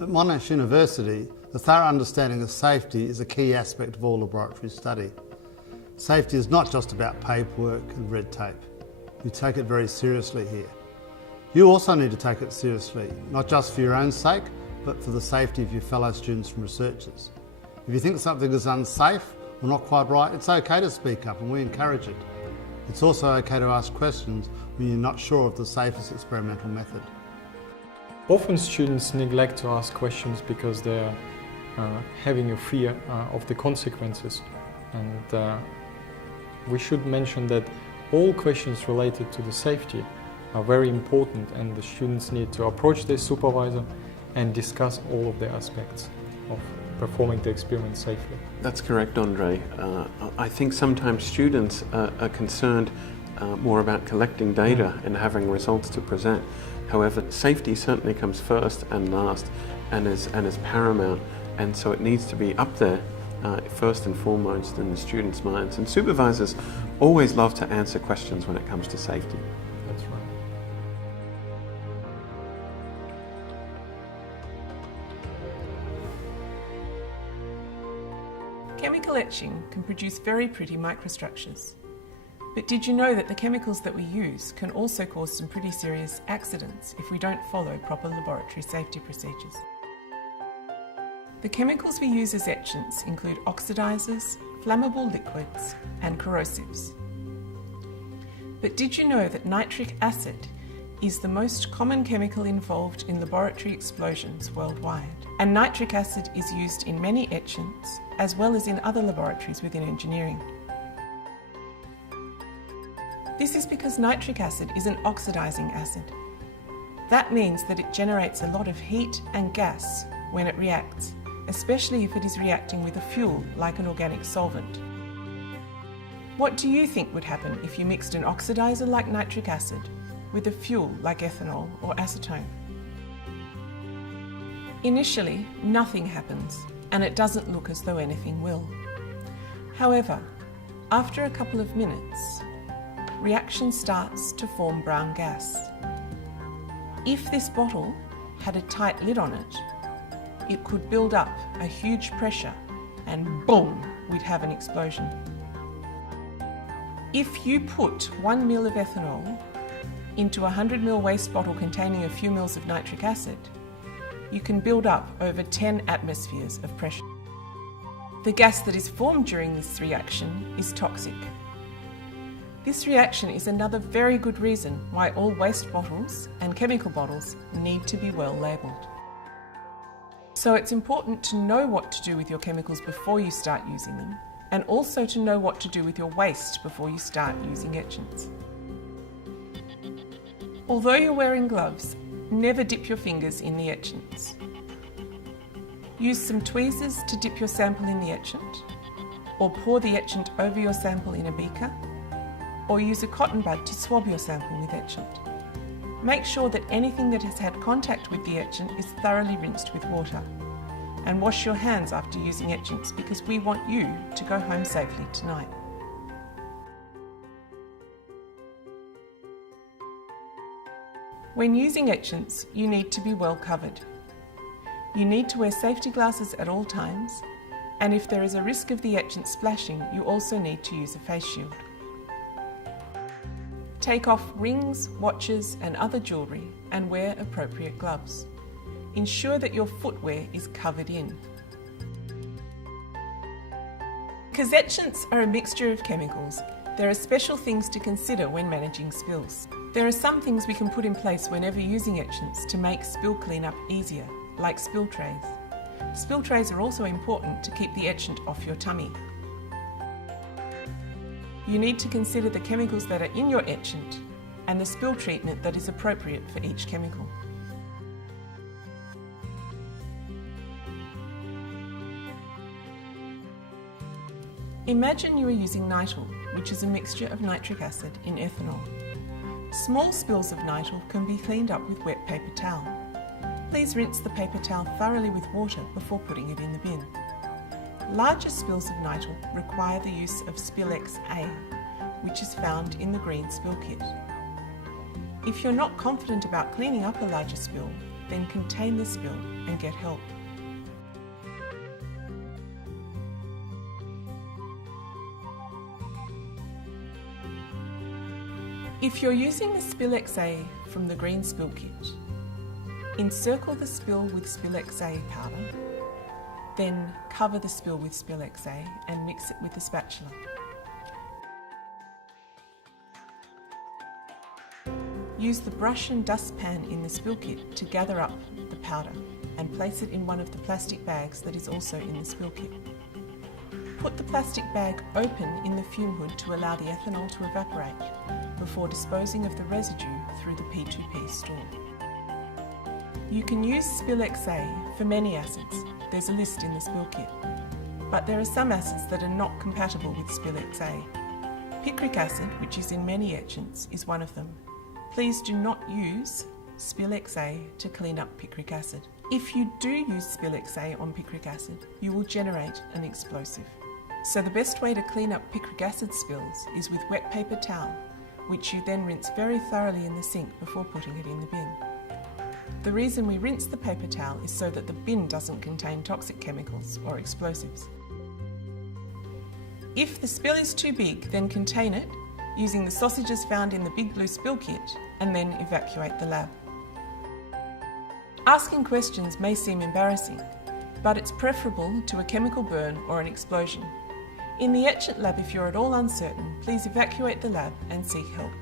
At Monash University, the thorough understanding of safety is a key aspect of all laboratory study. Safety is not just about paperwork and red tape. We take it very seriously here. You also need to take it seriously, not just for your own sake, but for the safety of your fellow students and researchers. If you think something is unsafe or not quite right, it's okay to speak up and we encourage it. It's also okay to ask questions when you're not sure of the safest experimental method. Often students neglect to ask questions because they're having a fear of the consequences. And we should mention that all questions related to the safety are very important, and the students need to approach their supervisor and discuss all of the aspects of performing the experiment safely. That's correct, Andre. I think sometimes students are concerned more about collecting data and having results to present. However, safety certainly comes first and last and is paramount, and so it needs to be up there first and foremost in the students' minds. And supervisors always love to answer questions when it comes to safety. That's right. Chemical etching can produce very pretty microstructures. But did you know that the chemicals that we use can also cause some pretty serious accidents if we don't follow proper laboratory safety procedures? The chemicals we use as etchants include oxidizers, flammable liquids, and corrosives. But did you know that nitric acid is the most common chemical involved in laboratory explosions worldwide? And nitric acid is used in many etchants as well as in other laboratories within engineering. This is because nitric acid is an oxidizing acid. That means that it generates a lot of heat and gas when it reacts, especially if it is reacting with a fuel like an organic solvent. What do you think would happen if you mixed an oxidizer like nitric acid with a fuel like ethanol or acetone? Initially, nothing happens, and it doesn't look as though anything will. However, after a couple of minutes, reaction starts to form brown gas. If this bottle had a tight lid on it, it could build up a huge pressure and boom, we'd have an explosion. If you put 1 ml of ethanol into a 100 ml waste bottle containing a few mils of nitric acid, you can build up over 10 atmospheres of pressure. The gas that is formed during this reaction is toxic. This reaction is another very good reason why all waste bottles and chemical bottles need to be well labelled. So it's important to know what to do with your chemicals before you start using them, and also to know what to do with your waste before you start using etchants. Although you're wearing gloves, never dip your fingers in the etchants. Use some tweezers to dip your sample in the etchant, or pour the etchant over your sample in a beaker, or use a cotton bud to swab your sample with etchant. Make sure that anything that has had contact with the etchant is thoroughly rinsed with water. And wash your hands after using etchants, because we want you to go home safely tonight. When using etchants, you need to be well covered. You need to wear safety glasses at all times, and if there is a risk of the etchant splashing, you also need to use a face shield. Take off rings, watches and other jewellery and wear appropriate gloves. Ensure that your footwear is covered in. Because etchants are a mixture of chemicals, there are special things to consider when managing spills. There are some things we can put in place whenever using etchants to make spill cleanup easier, like spill trays. Spill trays are also important to keep the etchant off your tummy. You need to consider the chemicals that are in your etchant and the spill treatment that is appropriate for each chemical. Imagine you are using nitrile, which is a mixture of nitric acid in ethanol. Small spills of nitrile can be cleaned up with wet paper towel. Please rinse the paper towel thoroughly with water before putting it in the bin. Larger spills of nitrile require the use of Spill-X-A, which is found in the green spill kit. If you're not confident about cleaning up a larger spill, then contain the spill and get help. If you're using the Spill XA from the green spill kit, encircle the spill with Spill XA powder, then cover the spill with Spill XA and mix it with a spatula. Use the brush and dustpan in the spill kit to gather up the powder and place it in one of the plastic bags that is also in the spill kit. Put the plastic bag open in the fume hood to allow the ethanol to evaporate before disposing of the residue through the P2P store. You can use Spill XA for many acids. There's a list in the spill kit. But there are some acids that are not compatible with Spill XA. Picric acid, which is in many etchants, is one of them. Please do not use Spill XA to clean up picric acid. If you do use Spill XA on picric acid, you will generate an explosive. So the best way to clean up picric acid spills is with wet paper towel, which you then rinse very thoroughly in the sink before putting it in the bin. The reason we rinse the paper towel is so that the bin doesn't contain toxic chemicals or explosives. If the spill is too big, then contain it using the sausages found in the Big Blue Spill Kit and then evacuate the lab. Asking questions may seem embarrassing, but it's preferable to a chemical burn or an explosion. In the etchant lab, if you're at all uncertain, please evacuate the lab and seek help.